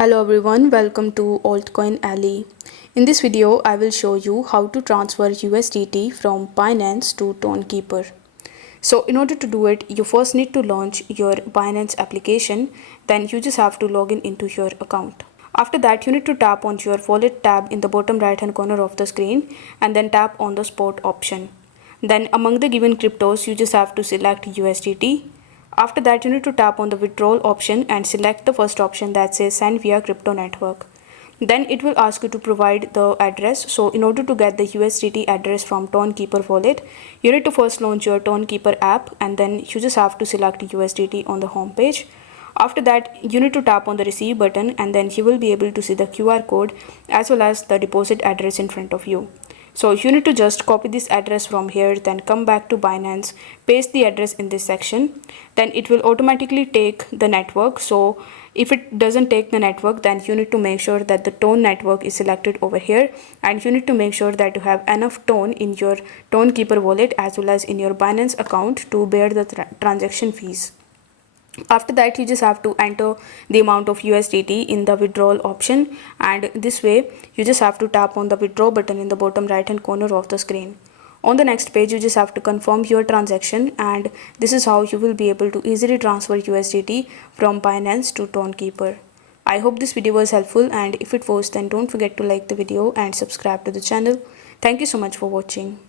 Hello everyone, welcome to Altcoin Alley. In this video, I will show you how to transfer USDT from Binance to Tonkeeper. So in order to do it, you first need to launch your Binance application, then you just have to log in into your account. After that, you need to tap on your wallet tab in the bottom right hand corner of the screen and then tap on the spot option. Then among the given cryptos, you just have to select USDT. After that, you need to tap on the withdrawal option and select the first option that says send via crypto network. Then it will ask you to provide the address. So in order to get the USDT address from Tonkeeper wallet, you need to first launch your Tonkeeper app and then you just have to select USDT on the home page. After that, you need to tap on the receive button and then you will be able to see the QR code as well as the deposit address in front of you. So you need to just copy this address from here, then come back to Binance, paste the address in this section, then it will automatically take the network. So if it doesn't take the network, then you need to make sure that the Tone network is selected over here, and you need to make sure that you have enough Tone in your Tonkeeper wallet as well as in your Binance account to bear the transaction fees. After that, you just have to enter the amount of USDT in the withdrawal option, and this way you just have to tap on the withdraw button in the bottom right hand corner of the screen. On the next page, you just have to confirm your transaction, and this is how you will be able to easily transfer USDT from Binance to Tonkeeper. I hope this video was helpful, and if it was, then don't forget to like the video and subscribe to the channel. Thank you so much for watching.